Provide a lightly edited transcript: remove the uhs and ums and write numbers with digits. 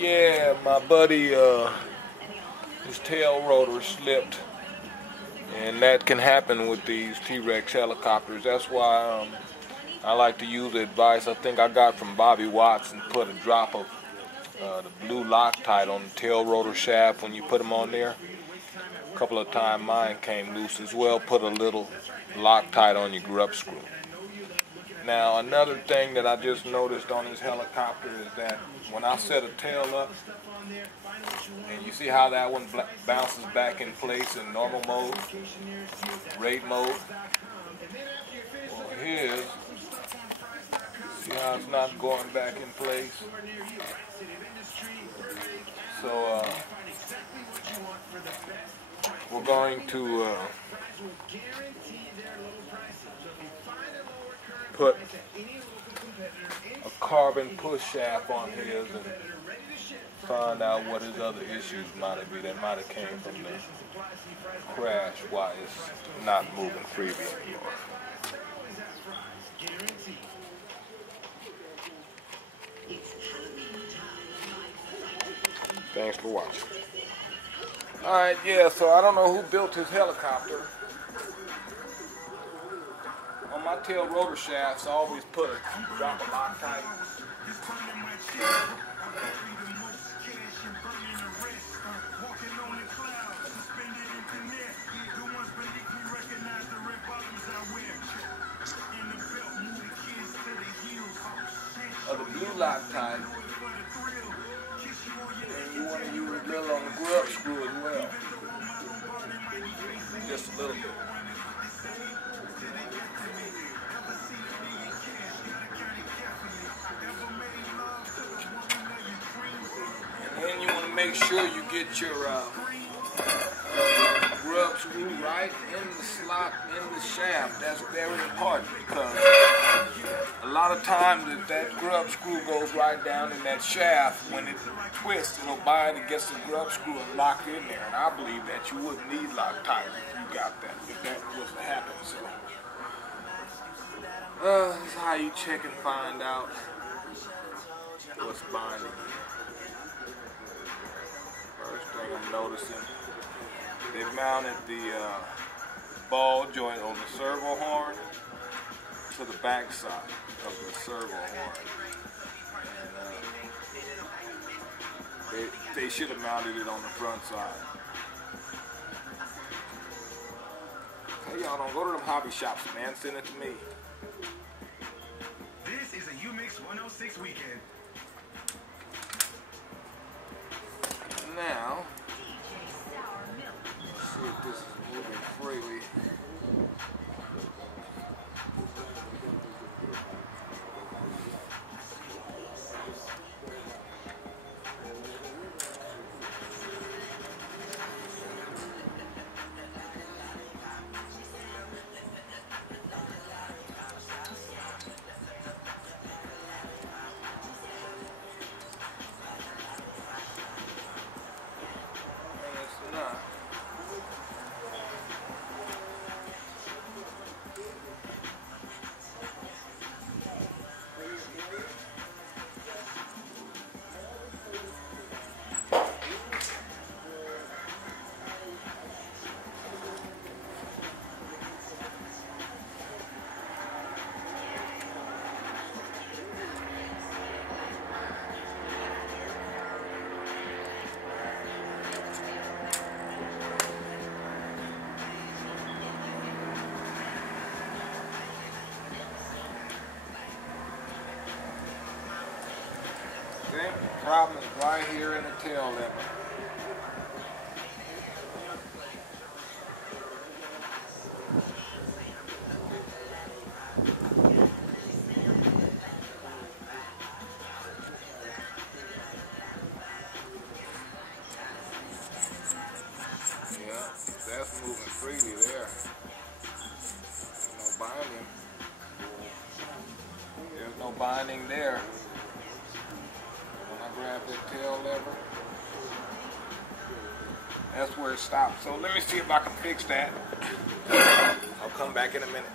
Yeah, my buddy, his tail rotor slipped, and that can happen with these T-Rex helicopters. That's why I like to use the advice I think I got from Bobby Watts and put a drop of the blue Loctite on the tail rotor shaft when you put them on there. A couple of times mine came loose as well. Put a little Loctite on your grub screw. Now, another thing that I just noticed on this helicopter is that when I set a tail up, and you see how that one bounces back in place in normal mode, rate mode? Well, here's, see how it's not going back in place? So, we're going to put a carbon push shaft on his and find out what his other issues might be that might have came from the crash, why it's not moving freely anymore. Thanks for watching. Alright, yeah, so I don't know who built his helicopter. On my tail rotor shafts, I always put a drop of Loctite. Of the blue Loctite. And you want to use a little on the grub screw as well. Just a little bit. And then you want to make sure you get your grub screw right in the slot in the shaft. That's very important because a lot of times if that grub screw goes right down in that shaft, when it twists, it'll bind against the grub screw and lock in there. And I believe that you wouldn't need Loctite if you got that, if that was to happen. So, this is how you check and find out what's binding. First thing I'm noticing, they mounted the ball joint on the servo horn to the back side of the servo horn. And, they should have mounted it on the front side. Hey, y'all don't go to them hobby shops, man. Send it to me. This is a UMix 106 weekend. Now, let's see if this is moving freely. Okay, the problem is right here in the tail lever. Yeah, that's moving freely there. There's no binding. There's no binding there. Grab that tail lever. That's where it stops. So let me see if I can fix that. I'll come back in a minute.